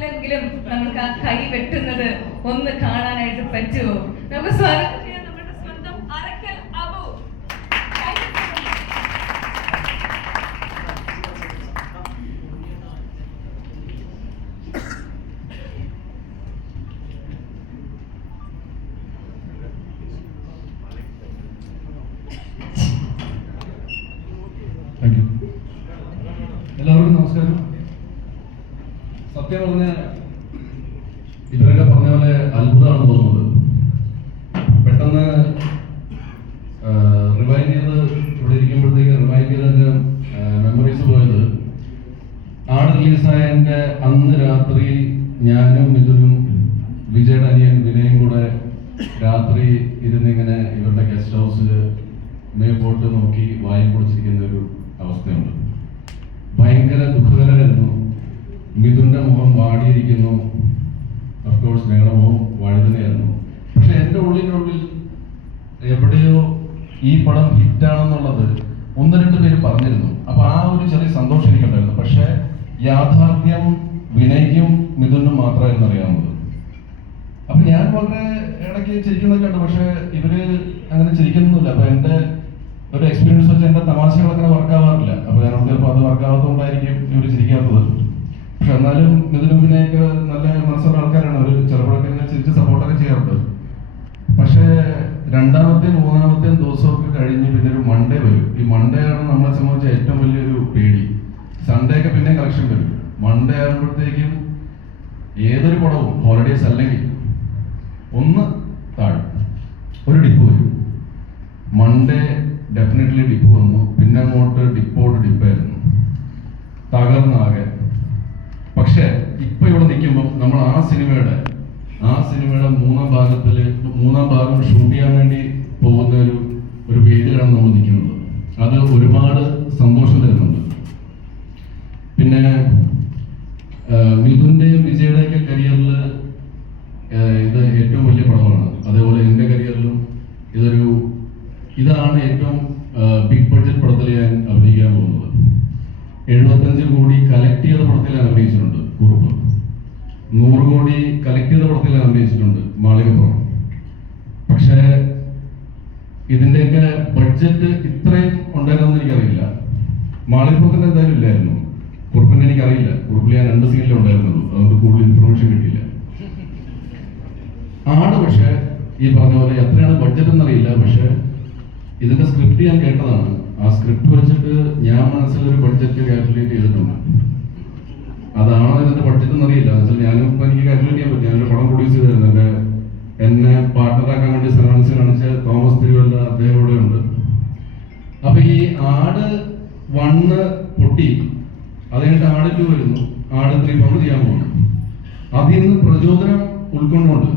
പാട്ടിലെങ്കിലും നമുക്ക് ആ കൈ വെട്ടുന്നത് ഒന്ന് കാണാനായിട്ട് പറ്റുമോ? നമുക്ക് സ്വാഗതം ചെയ്യാം നമ്മുടെ സ്വന്തം അറക്കൽ അബു താങ്ക് യു എല്ലാവർക്കും നമസ്കാരം സത്യം പറഞ്ഞ ഇവരൊക്കെ പറഞ്ഞ പോലെ അത്ഭുതമാണ് തോന്നുന്നത് പെട്ടെന്ന് റിവൈൻഡ് ചെയ്ത് ഇവിടെ ഇരിക്കുമ്പോഴത്തേക്ക് റിവൈൻഡ് ചെയ്ത എന്റെ മെമ്മറീസ് പോയത് ആട് റിലീസായതിന്റെ അന്ന് രാത്രി ഞാനും മിഥുനും വിജയുടെ അനിയൻ വിനയും കൂടെ രാത്രി ഇരുന്നിങ്ങനെ ഇവരുടെ ഗസ്റ്റ് ഹൗസിൽ മേപ്പോട്ട് നോക്കി വായും മുഖം വാടിയിരിക്കുന്നു അഫ്കോഴ്സ് ഞങ്ങളുടെ വാടി തന്നെയായിരുന്നു പക്ഷെ എന്റെ ഉള്ളിനുള്ളിൽ എവിടെയോ ഈ പടം ഹിറ്റാണെന്നുള്ളത് ഒന്ന് രണ്ട് പേര് പറഞ്ഞിരുന്നു. അപ്പൊ ആ ഒരു ചെറിയ സന്തോഷം എനിക്കുണ്ടായിരുന്നു. പക്ഷെ യാഥാർത്ഥ്യം വിനയ്ക്കും മിഥുനും മാത്രമായിരുന്നു അറിയാവുന്നത്. അപ്പൊ ഞാൻ വളരെ ഇടയ്ക്ക് ചിരിക്കുന്നൊക്കെ ഉണ്ട് പക്ഷെ ഇവർ അങ്ങനെ ചിരിക്കുന്നൊന്നുമില്ല. അപ്പൊ എന്റെ ഒരു എക്സ്പീരിയൻസ് വെച്ച് എന്റെ തമാശകൾ അങ്ങനെ വർക്കാവാറില്ല അപ്പൊ ഞാൻ ചിലപ്പോൾ അത് വർക്കാവാത്തതുകൊണ്ടായിരിക്കും ഇവർ ചിരിക്കാത്തത്. പക്ഷെ എന്നാലും മിഥുനും വിനയൊക്കെ നല്ല മനസ്സുള്ള ആൾക്കാരാണ്. അവർ ചെറുപ്പമൊക്കെ ഇങ്ങനെ ചിരിച്ച് സപ്പോർട്ടൊക്കെ ചെയ്യാറുണ്ട്. പക്ഷേ രണ്ടാമത്തെയും മൂന്നാമത്തെയും ദിവസമൊക്കെ കഴിഞ്ഞ് പിന്നെ ഒരു മൺഡേ വരും. ഈ മൺഡേ ആണ് നമ്മളെ സംബന്ധിച്ച് ഏറ്റവും വലിയൊരു പേടി. സൺഡേ ഒക്കെ പിന്നെ കളക്ഷൻ വരും. മൺഡേ ആകുമ്പോഴത്തേക്കും ഏതൊരു പടവും ഹോളിഡേസ് അല്ലെങ്കിൽ ഒന്ന് താഴും. ഒരു ഡിപ്പ് വരും. മൺഡേ ഡെഫിനറ്റ്ലി ഡിപ്പ് വന്നു. പിന്നെ അങ്ങോട്ട് ഡിപ്പോട് ഡിപ്പായിരുന്നു തകർന്നാകെ പക്ഷേ ഇപ്പൊ ഇവിടെ നിൽക്കുമ്പോൾ നമ്മൾ ആ സിനിമയുടെ ആ സിനിമയുടെ മൂന്നാം ഭാഗത്തിൽ മൂന്നാം ഭാഗം ഷൂട്ട് ചെയ്യാൻ വേണ്ടി പോകുന്ന ഒരു ഒരു വേദിയിലാണ് നമ്മൾ നിൽക്കുന്നത്. അത് ഒരുപാട് സന്തോഷം തരുന്നുണ്ട്. പിന്നെ മിഥുന്റെയും വിജയുടെയൊക്കെ കരിയറിൽ ഇത് ഏറ്റവും വലിയ പടമാണ്. അതേപോലെ എന്റെ കരിയറിലും ഇതൊരു ഇതാണ് ഏറ്റവും ബിഗ് ബഡ്ജറ്റ് പടത്തിൽ ഞാൻ അഭിനയിക്കാൻ പോകുന്നത്. എഴുപത്തഞ്ച് കോടി കളക്ട് ചെയ്ത പടത്തിൽ ഞാൻ അഭിനയിച്ചിട്ടുണ്ട്. കുറുപ്പ് നൂറ് കോടി കളക്ട് ചെയ്ത പടത്തിൽ അഭിനയിച്ചിട്ടുണ്ട് മാളികപ്പുറം പക്ഷേ ഇതിന്റെയൊക്കെ ബഡ്ജറ്റ് ഇത്രയും ഉണ്ടായിരുന്നെന്ന് എനിക്കറിയില്ല. മാളികപ്പുറത്തിന് എന്തായാലും ഇല്ലായിരുന്നു. കുറുപ്പിന്റെ എനിക്കറിയില്ല. കുറുപ്പിൽ ഞാൻ രണ്ട് സീനിലേ ഉണ്ടായിരുന്നുള്ളൂ. അതുകൊണ്ട് കൂടുതൽ ഇൻഫർമേഷൻ കിട്ടിയില്ല. ആണ് പക്ഷേ ഈ പറഞ്ഞ പോലെ എത്രയാണ് ബഡ്ജറ്റ് എന്നറിയില്ല. പക്ഷേ ഇതിന്റെ സ്ക്രിപ്റ്റ് ഞാൻ കേട്ടതാണ്. ആ സ്ക്രിപ്റ്റ് വെച്ചിട്ട് ഞാൻ മനസ്സിലൊരു ബഡ്ജറ്റ് കാൽക്കുലേറ്റ് ചെയ്തിട്ടുണ്ട്. അതാണോ ഇതിന്റെ ബഡ്ജറ്റ് എന്നറിയില്ല അറിയില്ല എന്നുവെച്ചാൽ ഞാനും ഇപ്പൊ എനിക്ക് കാര്യം ചെയ്യാൻ പറ്റും. ഞാനൊരു പടം പ്രൊഡ്യൂസ് ചെയ്തിരുന്നു. എന്റെ എന്നെ പാർട്ണറാക്കാൻ വേണ്ടി സെവൻസ് കാണിച്ച തോമസ് തിരുവല്ല അദ്ദേഹം ഇവിടെ ഉണ്ട്. അപ്പൊ ഈ ആട് വണ്ണ് പൊട്ടി. അത് കഴിഞ്ഞിട്ട് ആട് ടു വരുന്നു. ആട് ത്രീ പൗണ്ട് ചെയ്യാൻ പോകുന്നു. അതിൽ നിന്ന് പ്രചോദനം ഉൾക്കൊണ്ടുകൊണ്ട്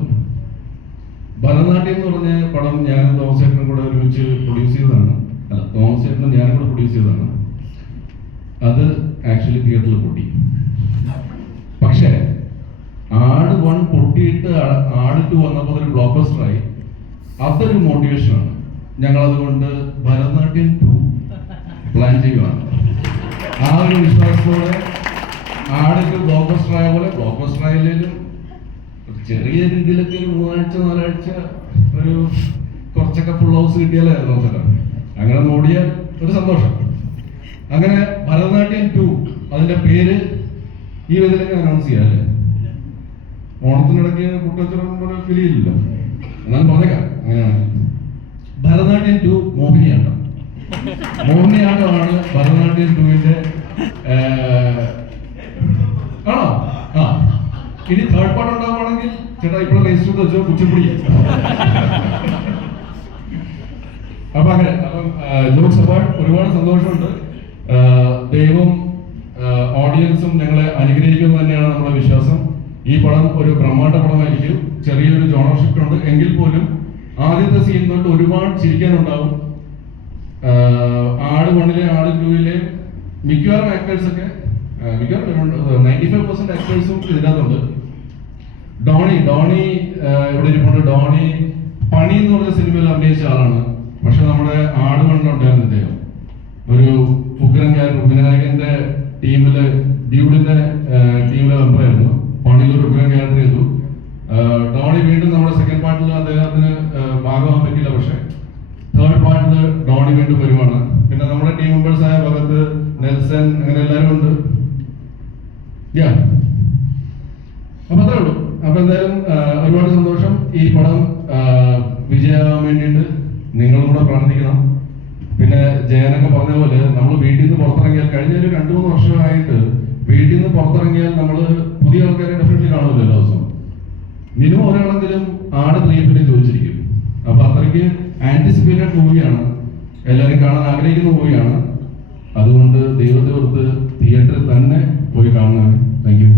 ഭരതനാട്യം എന്ന് പറഞ്ഞ പടം ഞാനും തോമസ് ചേട്ടനും കൂടെ ഒരുമിച്ച് പ്രൊഡ്യൂസ് ചെയ്തതാണ്. അല്ല തോമസ് ചേട്ടനും ഞാനും കൂടെ പ്രൊഡ്യൂസ് ചെയ്തതാണ്. അത് ആക്ച്വലി തിയേറ്ററിൽ പൊട്ടി. പക്ഷേ ആട് വൺ പൊട്ടിയിട്ട് ആട് ടു വന്നപ്പോൾ അതൊരു ബ്ലോക്ക് ബസ്റ്ററായി അതൊരു മോട്ടിവേഷനാണ് ഞങ്ങൾ അതുകൊണ്ട് ഭരതനാട്യം ടു പ്ലാൻ ചെയ്യുകയാണ് ആ ഒരു വിശ്വാസത്തോടെ ആട് ടു ബ്ലോക്ക് ബസ്റ്റർ ആയ പോലെ ബ്ലോക്ക് ബസ്റ്റർ ആയാലും ഒരു ചെറിയ രീതിയിലൊക്കെ ഒരു മൂന്നാഴ്ച നാലാഴ്ച ഒരു കുറച്ചൊക്കെ ഫുൾ ഹൗസ് കിട്ടിയാലേ അവസരം അങ്ങനെ നോടിയാൽ ഒരു സന്തോഷം. അങ്ങനെ ഭരതനാട്യം ടു അതിന്റെ പേര് ഈ വിധത്തിലൊക്കെ അനൗൺസ് ചെയ്യാം അല്ലേ ഓണത്തിനിടയ്ക്ക് കുട്ടച്ചടം പോലെ ഫീൽ എന്നാലും പറഞ്ഞേക്കാം അങ്ങനെയാണ്. ഭരതനാട്യം ടു മോഹിനിയാട്ടം. മോഹിനിയാട്ടമാണ് ഭരതനാട്യം ടുവിന്റെ ആണോ? ആ. ഇനി തേർഡ് പാർട്ട് ഉണ്ടാവുകയാണെങ്കിൽ ചേട്ടാ ഇപ്പോൾ രജിസ്റ്റർ വെച്ചോ കുച്ചിപ്പുടി. അപ്പൊ അങ്ങനെ അപ്പം ലോക്സഭ ഒരുപാട് സന്തോഷമുണ്ട്. ദൈവം ഓഡിയൻസും ഞങ്ങളെ അനുഗ്രഹിക്കുന്നു തന്നെയാണ് നമ്മുടെ വിശ്വാസം. ഈ പടം ഒരു ബ്രഹ്മാണ്ട പടമായിരിക്കും. ചെറിയൊരു ജോണർ ഷിഫ്റ്റ് ഉണ്ട്. എങ്കിൽ പോലും ആദ്യത്തെ സീൻ തൊട്ട് ഒരുപാട് ചിരിക്കാനുണ്ടാവും. ആട് വണ്ണിലെ ആട് ടൂവിലെ മിക്കവാറും ആക്ടേഴ്സ് ഒക്കെ മിക്കവാറും നയന്റി ഫൈവ് പെർസെന്റ് ആക്ടേഴ്സും ഇതിനകത്തുണ്ട്. ഡോണി ഡോണി ഇവിടെ ഇരിപ്പുണ്ട്. ഡോണി പണി എന്ന് പറഞ്ഞ സിനിമയിൽ അഭിനയിച്ച ആളാണ്. പക്ഷെ നമ്മുടെ ആട് ടീമിലെ ഡ്യൂഡിന്റെ ടീമിലെ മെമ്പറായിരുന്നു പണിയിൽ റിപ്പയർ ചെയ്തു. ഡോണി വീണ്ടും നമ്മുടെ സെക്കൻഡ് പാർട്ടിൽ അദ്ദേഹത്തിന് ഭാഗമാകാൻ പറ്റില്ല പക്ഷെ. തേർഡ് പാർട്ടിൽ ഡോണി വീണ്ടും വരുവാണ്. പിന്നെ നമ്മുടെ ടീം മെമ്പേഴ്സ് ആയ ഭഗത്ത് നെൽസൺ അങ്ങനെ എല്ലാവരും ഉണ്ട്. യാ. അപ്പൊ അത്രേ ഉള്ളൂ. അപ്പൊ എന്തായാലും ഒരുപാട് സന്തോഷം. ഈ പടം വിജയമാകാൻ വേണ്ടിയിട്ട് നിങ്ങളും കൂടെ പ്രാർത്ഥിക്കണം. പിന്നെ ജയനൊക്കെ പറഞ്ഞ പോലെ നമ്മൾ വീട്ടിൽ നിന്ന് കഴിഞ്ഞ ഒരു രണ്ടു മൂന്ന് വർഷമായിട്ട് വീട്ടിൽ നിന്ന് പുറത്തിറങ്ങിയാൽ നമ്മൾ പുതിയ ആൾക്കാരെ ഡെഫിനറ്റ്ലി കാണുമല്ലോ എല്ലാ ദിവസവും. മിനിമം ഒരാളെങ്കിലും ആട് പ്രിയപ്പെട്ട് ചോദിച്ചിരിക്കും. അപ്പൊ അത്രയ്ക്ക് ആന്റിസിപ്പേറ്റഡ് മൂവിയാണ് എല്ലാവരും കാണാൻ ആഗ്രഹിക്കുന്ന മൂവിയാണ് അതുകൊണ്ട് ദൈവത്തെ ഓർത്ത് തിയേറ്ററിൽ തന്നെ പോയി കാണുന്നതാണ്. Thank you